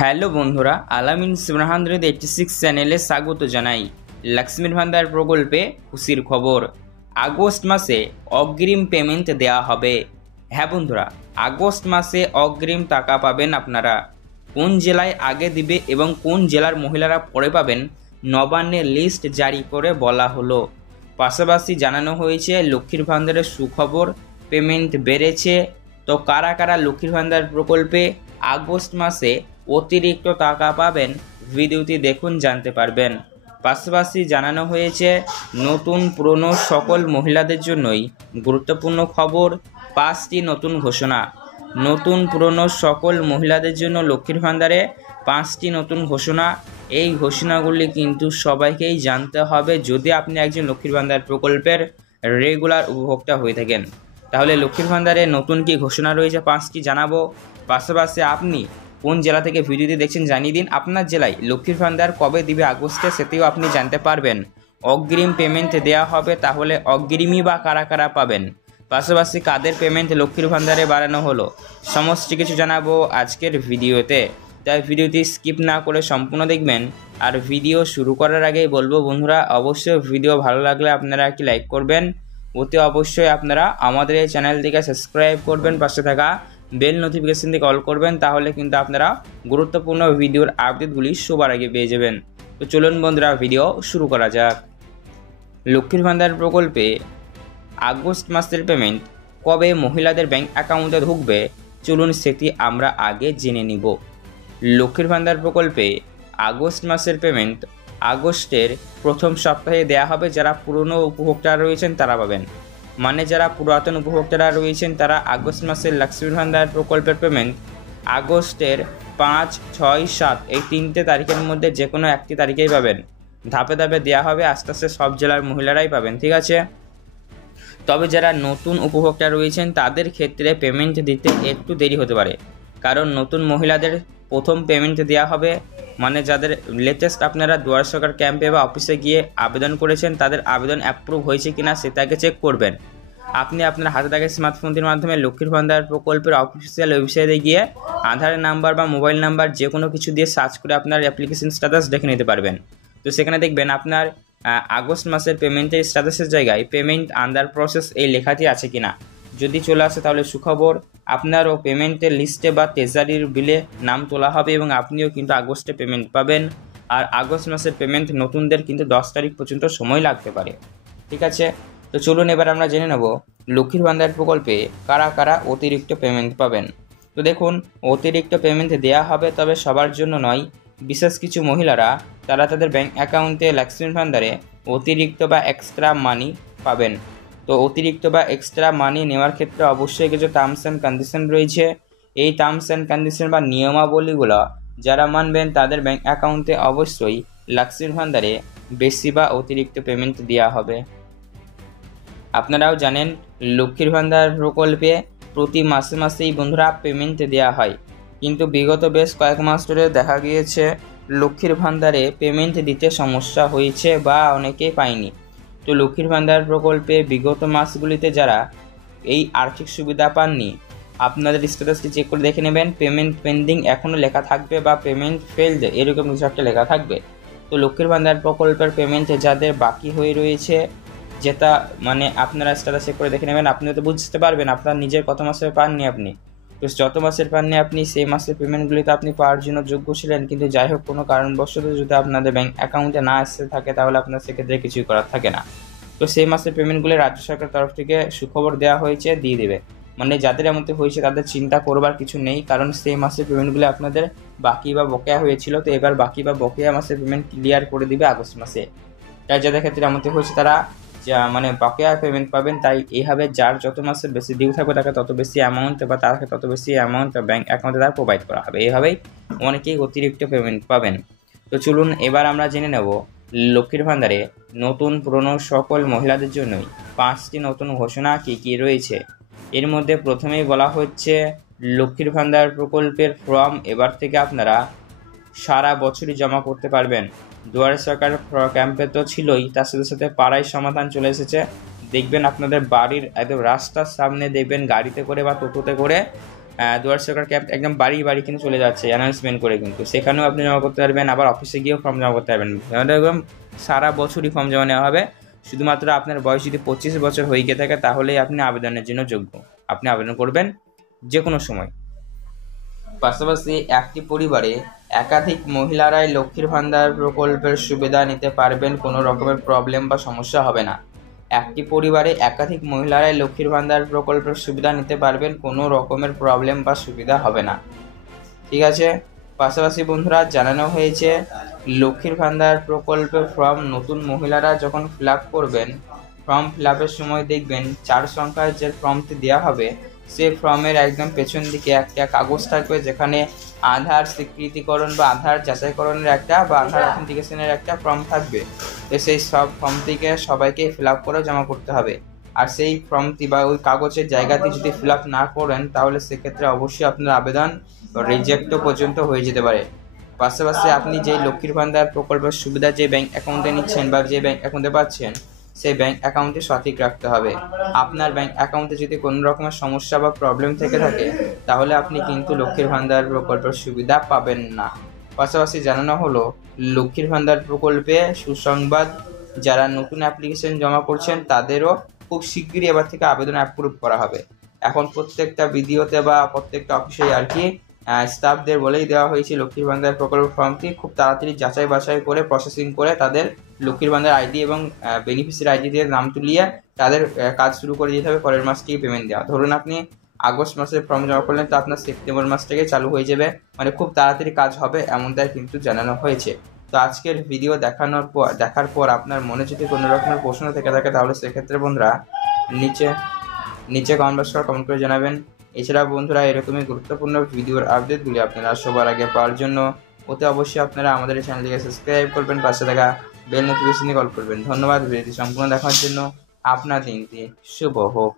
Hello বন্ধুরা, আলামিন 786 চ্যানেলে স্বাগত জানাই। লক্ষ্মীর ভান্ডার প্রকল্পে খুশির খবর। আগস্ট মাসে অগ্রিম পেমেন্ট দেওয়া হবে। হ্যাঁ বন্ধুরা, আগস্ট মাসে অগ্রিম টাকা পাবেন আপনারা। কোন জেলায় আগে দিবে এবং কোন জেলার মহিলারা পরে পাবেন, নবান্নের লিস্ট জারি করে বলা হলো। পাশাপাশি জানানো হয়েছে লক্ষ্মীর ভান্ডারের সুখবর, পেমেন্ট বেড়েছে। তো কারা কারা লক্ষ্মীর ভান্ডার প্রকল্পে আগস্ট মাসে অতিরিক্ত টাকা পাবেন, ভিডিওটি দেখুন, জানতে পারবেন। পাশাপাশি জানানো হয়েছে নতুন পুরনো সকল মহিলাদের জন্যই গুরুত্বপূর্ণ খবর, 5টি নতুন ঘোষণা। নতুন পুরনো সকল মহিলাদের জন্য লক্ষ্মীর ভান্ডারে 5টি নতুন ঘোষণা। এই ঘোষণাগুলি কিন্তু সবাইকেই জানতে হবে যদি আপনি একজন লক্ষ্মীর ভান্ডার প্রকল্পের রেগুলার উপভোক্তা হয়ে থাকেন। তাহলে লক্ষ্মীর ভান্ডারে নতুন কি ঘোষণা রয়েছে 5টি জানাবো। পাশাপাশি আপনি কোন জেলা থেকে ভিডিওটি দেখছেন জানিয়ে দিন। আপনার জেলায় লক্ষ্মীর ভান্ডার কবে দিবে আগস্টে, সেটিও আপনি জানতে পারবেন। অগ্রিম পেমেন্ট দেওয়া হবে, তাহলে অগ্রিমই বা কারা কারা পাবেন, পাশাপাশি কাদের পেমেন্ট লক্ষ্মীর ভান্ডারে বাড়ানো হলো, সমস্ত কিছু জানাবো আজকের ভিডিওতে। তাই ভিডিওটি স্কিপ না করে সম্পূর্ণ দেখবেন। আর ভিডিও শুরু করার আগেই বলবো বন্ধুরা, অবশ্যই ভিডিও ভালো লাগলে আপনারা একটি লাইক করবেন। অতি অবশ্যই আপনারা আমাদের এই চ্যানেলটিকে সাবস্ক্রাইব করবেন, পাশে থাকা বেল নোটিফিকেশন থেকে অল করবেন, তাহলে কিন্তু আপনারা গুরুত্বপূর্ণ ভিডিওর আপডেটগুলি সবার আগে পেয়ে যাবেন। তো চলুন বন্ধুরা, ভিডিও শুরু করা যাক। লক্ষ্মীর ভান্ডার প্রকল্পে আগস্ট মাসের পেমেন্ট কবে মহিলাদের ব্যাংক অ্যাকাউন্টে ঢুকবে, চলুন সেটি আমরা আগে জেনে নিব। লক্ষ্মীর ভান্ডার প্রকল্পে আগস্ট মাসের পেমেন্ট আগস্টের প্রথম সপ্তাহে দেয়া হবে। যারা পুরনো উপভোক্তারা রয়েছেন তারা পাবেন, মানে যারা পুরাতন উপভোক্তারা রয়েছেন তারা আগস্ট মাসের লক্ষ্মীর ভান্ডার প্রকল্পের পেমেন্ট আগস্টের 5, 6, 7 এই 3টে তারিখের মধ্যে যে কোনো একটি তারিখেই পাবেন। ধাপে ধাপে দেওয়া হবে, আস্তে আস্তে সব জেলার মহিলারাই পাবেন, ঠিক আছে। তবে যারা নতুন উপভোক্তা রয়েছেন তাদের ক্ষেত্রে পেমেন্ট দিতে একটু দেরি হতে পারে, কারণ নতুন মহিলাদের প্রথম পেমেন্ট দেওয়া হবে। মানে যাদের লেটেস্ট আপনারা দুয়ার সরকার ক্যাম্পে বা অফিসে গিয়ে আবেদন করেছেন, তাদের আবেদন অ্যাপ্রুভ হয়েছে কিনা সেটাকে চেক করবেন। আপনি আপনার হাতে থাকা স্মার্টফোনটির মাধ্যমে লক্ষ্মীর ভান্ডার প্রকল্পের অফিসিয়াল ওয়েবসাইটে গিয়ে আধার নাম্বার বা মোবাইল নাম্বার যে কোনো কিছু দিয়ে সার্চ করে আপনার অ্যাপ্লিকেশন স্ট্যাটাস দেখে নিতে পারবেন। তো সেখানে দেখবেন আপনার আগস্ট মাসের পেমেন্টের স্ট্যাটাসের জায়গায় পেমেন্ট আন্ডার প্রসেস এই লেখাটি আছে কিনা। যদি চলে আসে তাহলে সুখবর, আপনারও পেমেন্টের লিস্টে বা ট্রেজারির বিলে নাম তোলা হবে এবং আপনিও কিন্তু আগস্টে পেমেন্ট পাবেন। আর আগস্ট মাসের পেমেন্ট নতুনদের কিন্তু 10 তারিখ পর্যন্ত সময় লাগতে পারে, ঠিক আছে। তো চলুন এবার আমরা জেনে নেব লক্ষ্মীর ভান্ডার প্রকল্পে কারা কারা অতিরিক্ত পেমেন্ট পাবেন। তো দেখুন, অতিরিক্ত পেমেন্ট দেওয়া হবে, তবে সবার জন্য নয়। বিশেষ কিছু মহিলারা তারা তাদের ব্যাংক অ্যাকাউন্টে লক্ষ্মীর ভান্ডারে অতিরিক্ত বা এক্সট্রা মানি পাবেন। তো অতিরিক্ত বা এক্সট্রা মানি নেওয়ার ক্ষেত্রে অবশ্যই কিছু টার্মস অ্যান্ড কন্ডিশন রয়েছে। এই টার্মস অ্যান্ড কন্ডিশন বা নিয়মাবলীগুলো যারা মানবেন তাদের ব্যাংক অ্যাকাউন্টে অবশ্যই লক্ষ্মীর ভান্ডারে বেশি বা অতিরিক্ত পেমেন্ট দেওয়া হবে। আপনারাও জানেন লক্ষ্মীর ভান্ডার প্রকল্পে প্রতি মাসে মাসেই বন্ধুরা পেমেন্ট দেওয়া হয়, কিন্তু বিগত বেশ কয়েক মাস ধরে দেখা গিয়েছে লক্ষ্মীর ভান্ডারে পেমেন্ট দিতে সমস্যা হয়েছে বা অনেকেই পায়নি। তো লক্ষ্মীর ভান্ডার প্রকল্পে বিগত মাসগুলিতে যারা এই আর্থিক সুবিধা পাননি, আপনাদের স্ট্যাটাসটি চেক করে দেখে নেবেন, পেমেন্ট পেন্ডিং এখনও লেখা থাকবে বা পেমেন্ট ফেলড এরকম কিছু একটা লেখা থাকবে। তো লক্ষ্মীর ভান্ডার প্রকল্পের পেমেন্ট যাদের বাকি হয়ে রয়েছে, যেটা মানে আপনারা স্ট্যাটাস চেক করে দেখে নেবেন, আপনিও তো বুঝতে পারবেন আপনার নিজের কত মাসে পাননি আপনি। তো যত মাসের পাননি আপনি সেই মাসের পেমেন্টগুলি তো আপনি পাওয়ার জন্য যোগ্য ছিলেন, কিন্তু যাই হোক কোনো কারণবশত যদি আপনাদের ব্যাংক অ্যাকাউন্টে না আসতে থাকে তাহলে আপনার সেক্ষেত্রে কিছুই করার থাকে না। তো সেই মাসের পেমেন্টগুলি রাজ্য সরকারের তরফ থেকে সুখবর দেওয়া হয়েছে, দিয়ে দেবে। মানে যাদের এমনটি হয়েছে তাদের চিন্তা করবার কিছু নেই, কারণ সেই মাসের পেমেন্টগুলি আপনাদের বাকি বা বকেয়া হয়েছিল। তো এবার বাকি বা বকেয়া মাসের পেমেন্ট ক্লিয়ার করে দিবে আগস্ট মাসে। তাই যাদের ক্ষেত্রে এমনটি হয়েছে তারা মানে বকেয়া পেমেন্ট পাবেন। তাই এইভাবে যার যত মাসের বেশি ডিউ থাকবে তাকে তত বেশি অ্যামাউন্ট বা তাকে তত বেশি অ্যামাউন্ট ব্যাংক অ্যাকাউন্টে তার প্রোভাইড করা হবে। এইভাবেই অনেকেই অতিরিক্ত পেমেন্ট পাবেন। তো চলুন এবার আমরা জেনে নেব লক্ষ্মীর ভান্ডারে নতুন পুরনো সকল মহিলাদের জন্যই 5টি নতুন ঘোষণা কী কী রয়েছে। এর মধ্যে প্রথমেই বলা হচ্ছে লক্ষ্মীর ভান্ডার প্রকল্পের ফর্ম এবার থেকে আপনারা সারা বছরই জমা করতে পারবেন। দুয়ারে সরকার ক্যাম্পে তো ছিলই, তার সাথে সাথে পাড়ায় সমাধান চলে এসেছে। দেখবেন আপনাদের বাড়ির একদম রাস্তার সামনে দেখবেন গাড়িতে করে বা টোটোতে করে দুয়ার সরকার ক্যাম্প একদম বাড়ি বাড়ি কিন্তু চলে যাচ্ছে অ্যানাউন্সমেন্ট করে, কিন্তু সেখানেও আপনি জমা করতে পারবেন, আবার অফিসে গিয়েও ফর্ম জমা করতে পারবেন। একদম সারা বছরই ফর্ম জমা নেওয়া হবে। শুধুমাত্র আপনার বয়স যদি 25 বছর হয়ে গিয়ে থাকে তাহলেই আপনি আবেদনের জন্য যোগ্য। আপনি আবেদন করবেন যে কোনো সময়। পাশাপাশি একটি পরিবারে একাধিক মহিলারাই লক্ষ্মীর ভান্ডার প্রকল্পের সুবিধা নিতে পারবেন, কোনো রকমের প্রবলেম বা সমস্যা হবে না। একটি পরিবারে একাধিক মহিলারাই লক্ষ্মীর ভান্ডার প্রকল্পের সুবিধা নিতে পারবেন, কোনো রকমের প্রবলেম বা সুবিধা হবে না। ঠিক আছে। পাশাপাশি বন্ধুরা জানানো হয়েছে লক্ষ্মীর ভান্ডার প্রকল্পের ফর্ম নতুন মহিলারা যখন ফিল আপ করবেন, ফর্ম ফিল আপের সময় দেখবেন 4 সংখ্যার যে ফর্মটি দেওয়া হবে সেই ফর্মের একদম পেছন দিকে একটা কাগজ থাকবে যেখানে আধার স্বীকৃতিকরণ বা আধার যাচাইকরণের একটা বা আধার অথেন্টিকেশনের একটা ফর্ম থাকবে। তো সেই সব ফর্মটিকে সবাইকে ফিল আপ করে জমা করতে হবে। আর সেই ফর্মটি বা ওই কাগজের জায়গাটি যদি ফিল আপ না করেন তাহলে সেক্ষেত্রে অবশ্যই আপনার আবেদন রিজেক্টও পর্যন্ত হয়ে যেতে পারে। পাশাপাশি আপনি যে লক্ষ্মীর ভান্ডার প্রকল্পের সুবিধা যে ব্যাংক অ্যাকাউন্টে নিচ্ছেন বা যে ব্যাংক অ্যাকাউন্টে পাচ্ছেন সেই ব্যাংক অ্যাকাউন্টটি সঠিক রাখতে হবে। আপনার ব্যাংক অ্যাকাউন্টে যদি কোনো রকমের সমস্যা বা প্রবলেম থেকে থাকে তাহলে আপনি কিন্তু লক্ষ্মীর ভান্ডার প্রকল্পের সুবিধা পাবেন না। পাশাপাশি জানানো হলো লক্ষ্মীর ভান্ডার প্রকল্পে সুসংবাদ, যারা নতুন অ্যাপ্লিকেশন জমা করছেন তাদেরও খুব শিগগিরই এবার থেকে আবেদন অ্যাপ্রুভ করা হবে। এখন প্রত্যেকটা ভিডিওতে বা প্রত্যেকটা অফিসে আর কি স্টাফদের বলেই দেওয়া হয়েছে লক্ষ্মীর ভান্ডার প্রকল্প ফর্মটি খুব তাড়াতাড়ি যাচাই বাছাই করে প্রসেসিং করে তাদের লক্ষ্মীর ভান্ডার আইডি এবং বেনিফিশিয়ারি আইডি দিয়ে নাম তুলিয়ে তাদের কাজ শুরু করে দিতে হবে। পরের মাস থেকে পেমেন্ট দেওয়া, ধরুন আপনি আগস্ট মাসে ফর্ম জমা করলেন তো আপনার সেপ্টেম্বর মাস থেকে চালু হয়ে যাবে, মানে খুব তাড়াতাড়ি কাজ হবে এমনটাই কিন্তু জানানো হয়েছে। তো আজকের ভিডিও দেখার পর আপনার মনে যদি কোনো রকমের প্রশ্ন থেকে থাকে তাহলে সেক্ষেত্রে বন্ধুরা নিচে কমেন্ট বক্সে কমেন্ট করে জানাবেন। এছাড়া বন্ধুরা এরকমই গুরুত্বপূর্ণ ভিডিওর আপডেটগুলি আপনারা সবার আগে পাওয়ার জন্য অবশ্যই আপনারা আমাদের এই চ্যানেলটিকে সাবস্ক্রাইব করবেন, পাশে থাকা বেল নোটিফিকেশনে কল করবেন। ধন্যবাদ ভিডিওটি সম্পূর্ণ দেখার জন্য। আপনার দিনটি শুভ হোক।